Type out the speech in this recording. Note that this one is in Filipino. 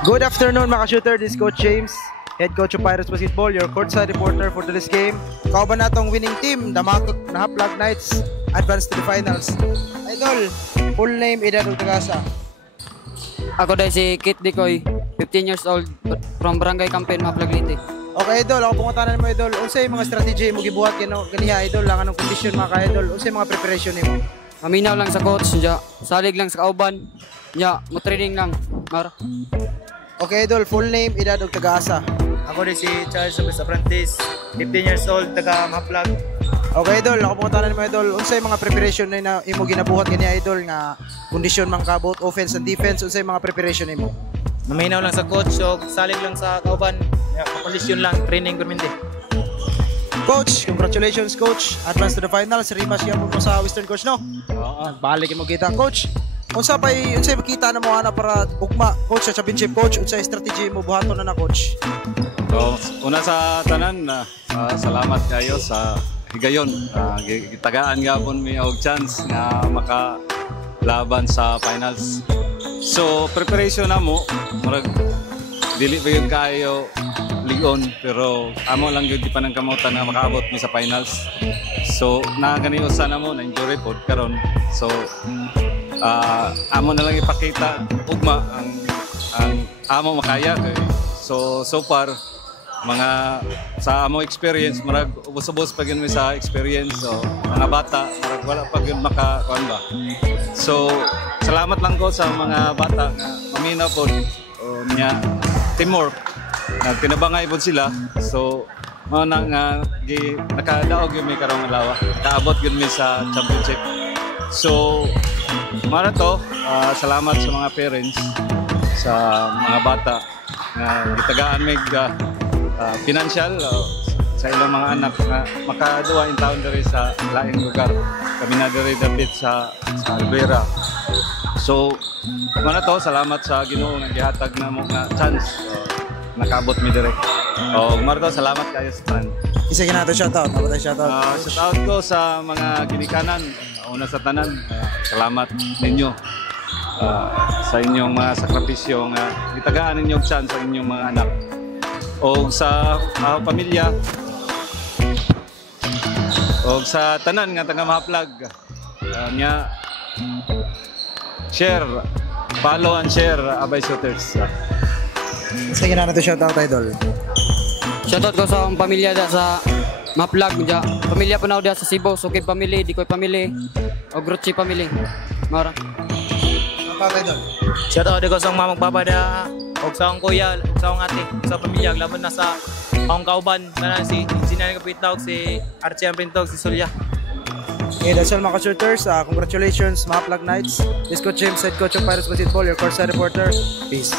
Good afternoon mga shooter, this is Coach James, head coach of Pirates Basketball, your courtside reporter for today's game. Kauban natong winning team, the Haplag Knights, advanced to the finals. Idol, full name, edad ug tagasa. Ako dahil si Kit Dicoy, 15 years old, from Barangay Campen, Haplag Leyte. Okay idol, ako pungutanan mo idol, unsay mga strategy mo gibuhat kaniya idol, lang anong condition mga ka-idol, unsay mga preparation nimo? Maminaw lang sa coach, salig lang sa kauban, mo-training lang. Okay idol, full name, edad ug tagasa. Ako din si Charles Lopez Apprentice, 15 years old, taga Haplag. Okay idol, ako pungutanan mo idol, unsay mga preparation na imo ginabuhat kaniya idol nga condition man ka both offense and defense, unsay mga preparation nimo? Maminaw lang sa coach, o salig lang sa kauban, kondisyon lang, training permindi. Coach, congratulations coach. Advance to the finals. Rematch yan mo sa Western Coach, no? Oo. Balik mo kita, coach. Unsay makita na mo ana para ugma, coach sa championship coach, unsay strategy mo buhaton na coach? So, una sa tanan, salamat kayo sa higayon. Gitagaan gapon mi og chance nga makalaban sa finals. So, preparation na mo, murag dili ba yung kayo ligon, pero amo lang yun di pa ng kamutan na makaabot mi sa finals. So naganiusa na mo na injury pod karon. So amo na lang ipakita ugma ang amo makaya kay so far mga sa amo experience marag ubos-ubos pa gyud mi sa experience. So mga bata marag wala pa gyud makakuan ba. So salamat lang ko sa mga bata nga maminaw pod niya teamwork. Nagtinabangay po sila. So, mao na nga nakadaog yung may karong alawa. Nakaabot yun may sa championship. So, mara to, salamat sa mga parents, sa mga bata na gitagaan may financial sa ilang mga anak na makaduwa in town diri sa laing lugar. Kami na diri dapit sa Alvera. So, mara to, salamat sa Ginoo nga gihatag na mo nga chance. Nakabot mi direct. Marco, salamat kayo sa tanan. Isa ginato shoutout, ano tayo shoutout? Shoutout ko sa mga ginikanan. Una sa tanan, salamat ninyo sa inyong mga sakripisyo nga gitagaan ninyo chance sa inyong mga anak. O sa pamilya. O sa tanan nga taga Haplag. Nya share, follow and share Abay Shooters. Sige na natin shoutout idol. Shoutout ko sa pamilya da sa Haplag, pamilya pa na da sa Cebu, Sukib family, Dicoy family, o Grucci family. Mara. Apa idol? Shoutout din ko sa mga magpapaya, o sa akong kuya, o sa akong ate, sa pamilya, laban na sa akong kauban, na si Sinay Kapitawag, si Archie Amprintog, si Sulya. Okay, that's all mga shooters. Congratulations mga Haplag Knights. This is Coach James, head coach of Pirates Basketball, your courtside reporter. Peace.